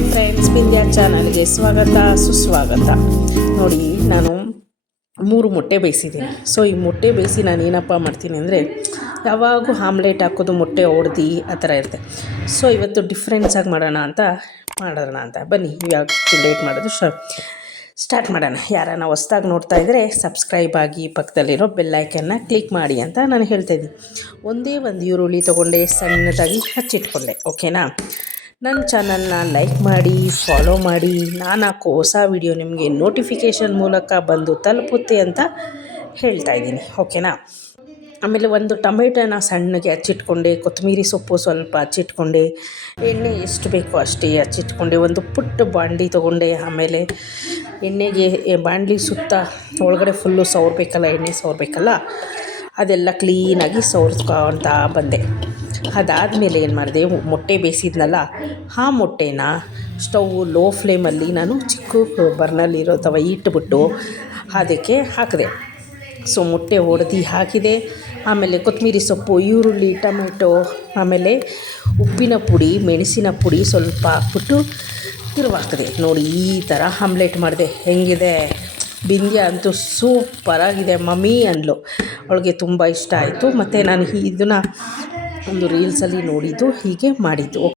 Hi friends, Bindya ಚಾನಲ್ಗೆ ಸ್ವಾಗತ ಸುಸ್ವಾಗತ. ನೋಡಿ, ನಾನು 3 ಮೊಟ್ಟೆ ಬೇಯಿಸಿದ್ದೀನಿ. ಸೊ ಈ ಮೊಟ್ಟೆ ಬೇಯಿಸಿ ನಾನು ಏನಪ್ಪ ಮಾಡ್ತೀನಿ ಅಂದರೆ, ಯಾವಾಗೂ ಆಮ್ಲೆಟ್ ಹಾಕೋದು, ಮೊಟ್ಟೆ ಹೊಡೆದು ಆ ಥರ ಇರುತ್ತೆ. ಸೊ ಇವತ್ತು ಡಿಫ್ರೆನ್ಸಾಗಿ ಮಾಡೋಣ ಅಂತ ಬನ್ನಿ. ಯಾಕೆ ಲೇಟ್ ಮಾಡೋದು, ಸ್ಟಾರ್ಟ್ ಮಾಡೋಣ. ಯಾರನ್ನ ಹೊಸ್ದಾಗಿ ನೋಡ್ತಾ ಇದ್ದರೆ ಸಬ್ಸ್ಕ್ರೈಬ್ ಆಗಿ, ಪಕ್ಕದಲ್ಲಿರೋ ಬೆಲ್ಲೈಕನ್ನ ಕ್ಲಿಕ್ ಮಾಡಿ ಅಂತ ನಾನು ಹೇಳ್ತಾಯಿದ್ದೀನಿ. ಒಂದೇ ಒಂದು ಈರುಳ್ಳಿ ತೊಗೊಂಡೆ, ಸಣ್ಣದಾಗಿ ಹಚ್ಚಿಟ್ಕೊಂಡೆ. ಓಕೆನಾ? ನನ್ನ ಚಾನಲ್ನ ಲೈಕ್ ಮಾಡಿ, ಫಾಲೋ ಮಾಡಿ. ನಾನು ಹಾಕೋ ಹೊಸ ವಿಡಿಯೋ ನಿಮಗೆ ನೋಟಿಫಿಕೇಷನ್ ಮೂಲಕ ಬಂದು ತಲುಪುತ್ತೆ ಅಂತ ಹೇಳ್ತಾ ಇದ್ದೀನಿ. ಓಕೆನಾ? ಆಮೇಲೆ ಒಂದು ಟೊಮೆಟೊನ ಸಣ್ಣಗೆ ಹಚ್ಚಿಟ್ಕೊಂಡೆ, ಕೊತ್ತಂಬರಿ ಸೊಪ್ಪು ಸ್ವಲ್ಪ ಹಚ್ಚಿಟ್ಕೊಂಡೆ, ಎಣ್ಣೆ ಎಷ್ಟು ಬೇಕೋ ಅಷ್ಟೇ ಹಚ್ಚಿಟ್ಕೊಂಡೆ, ಒಂದು ಪುಟ್ಟ ಬಾಣಲಿ ತೊಗೊಂಡೆ. ಆಮೇಲೆ ಎಣ್ಣೆಗೆ ಬಾಣಲಿ ಸುತ್ತ ಒಳಗಡೆ ಫುಲ್ಲು ಸವರಬೇಕಲ್ಲ, ಎಣ್ಣೆ ಸವರಬೇಕಲ್ಲ, ಅದೆಲ್ಲ ಕ್ಲೀನಾಗಿ ಸವರ್ಸ್ಕೊತ ಬಂದೆ. ಅದಾದಮೇಲೆ ಏನು ಮಾಡಿದೆ, ಮೊಟ್ಟೆ ಬೇಯಿಸಿದ್ನಲ್ಲ, ಆ ಮೊಟ್ಟೆನ ಸ್ಟವ್ ಲೋ ಫ್ಲೇಮಲ್ಲಿ ನಾನು ಚಿಕ್ಕ ಬರ್ನಲ್ಲಿರೋ ತವ ಇಟ್ಬಿಟ್ಟು ಅದಕ್ಕೆ ಹಾಕಿದೆ. ಸೊ ಮೊಟ್ಟೆ ಹೊಡೆದು ಹಾಕಿದೆ. ಆಮೇಲೆ ಕೊತ್ತಂಬರಿ ಸೊಪ್ಪು, ಈರುಳ್ಳಿ, ಟೊಮೆಟೊ, ಆಮೇಲೆ ಉಪ್ಪಿನ ಪುಡಿ, ಮೆಣಸಿನ ಪುಡಿ ಸ್ವಲ್ಪ ಹಾಕ್ಬಿಟ್ಟು ತಿರುವಾಕಿದೆ. ನೋಡಿ, ಈ ಥರ ಆಮ್ಲೆಟ್ ಮಾಡಿದೆ. ಹೆಂಗಿದೆ? ಬಿಂದ್ಯಾ ಅಂತೂ ಸೂಪರಾಗಿದೆ ಮಮ್ಮಿ ಅಂದ್ಲು. ಅವಳಿಗೆ ತುಂಬ ಇಷ್ಟ ಆಯಿತು. ಮತ್ತು ನಾನು ಇದನ್ನು ಒಂದು ರೀಲ್ಸಲ್ಲಿ ನೋಡಿದ್ದು, ಹೀಗೆ ಮಾಡಿದ್ದು.